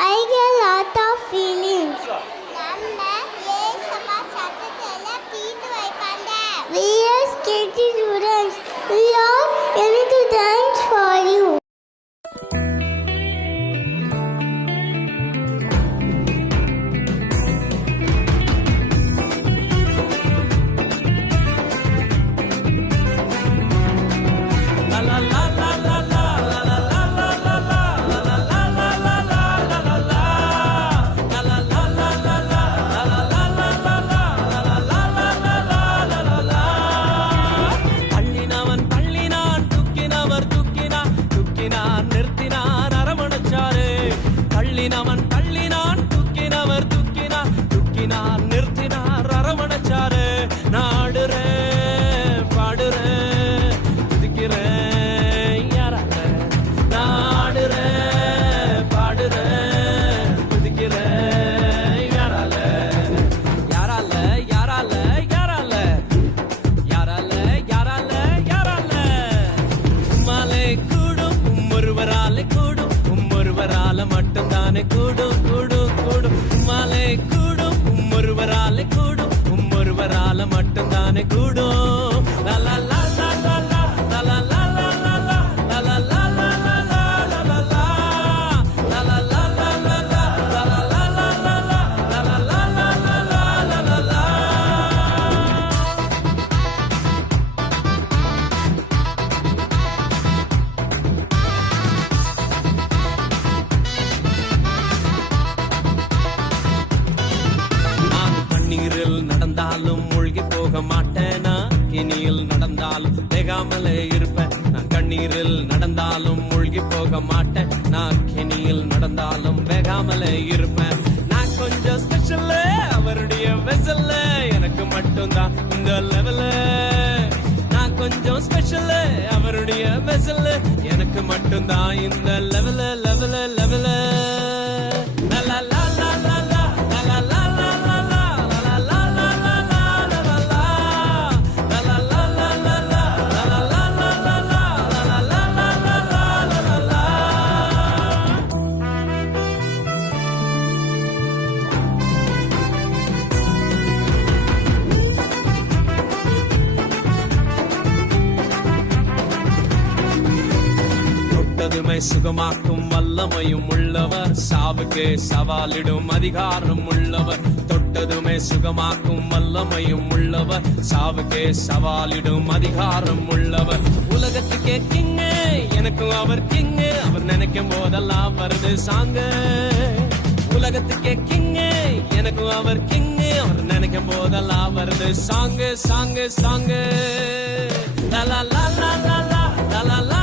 I get lot of feelings. நம்ம ஏசப்பா சத்தத்துல தீந்து வைப்பாங்க. We are scared students. We are ready to dance for you. அவன் தள்ளினான் துக்கினவர் துக்கினார் துக்கினார் நிறுத்தினார் அரவணைச்சாரு. நாடுறேன் பாடுறேன் துதிக்கிறேன் யாரால, நாடுறேன் பாடுறேன் துதிக்கிறேன் யாரால யாரால யாரால யாரால யாரால யாரால யாரால உம்மாலே கூடும் ஒருவராலே கூடும் ஒருவரால மட்டும்தானே கூடும் கூடும் கூடும் உம்மாலே கூடும் ஒருவரால கூடும் ஒருவரால மட்டும்தானே கூடும். லலா லலா லலா லலா லலா லலா லலா லலா லலா லலா லலா லலா லலா லலா லலா. தண்ணீரில் நடந்தாலும் மூழ்கி போக மாட்டேனா, கிணியில் நடந்தாலும் வேகாமலே இருப்பேன். நான் கண்ணீரில் நடந்தாலும் மூழ்கி போக மாட்டேன், நான் கிணியில் நடந்தாலும் வேகாமலே இருப்பேன். நான் கொஞ்சம் ஸ்பெஷல், அவருடைய வெசல்ல எனக்கு மட்டும்தான் இந்த லெவல. நான் கொஞ்சம் ஸ்பெஷல், அவருடைய வெசல்ல எனக்கு மட்டும்தான் இந்த லெவல லெவல லெவல. லலா லலா லலா லலா லலா சுகமாக்கும் வல்லமையும் உள்ளவர், சாவுக்கு சவாலிடும் அதிகாரம் உள்ளவர். தொட்டதுமே சுகமாக்கும் வல்லமையும் உள்ளவர், சாவுக்கு சவாலிடும் அதிகாரம் உள்ளவர். உலகத்துக்கே கிங்கு, எனக்கும் அவர் கிங்கு, அவர் நினைக்கும் போதெல்லாம் வருது சாங்க. உலகத்துக்கே கிங்கு, எனக்கும் அவர் கிங்கு, அவர் நினைக்கும் போதெல்லாம் வருது சாங்கு சாங்கு சாங்கு. லலா லலா லலா லலா.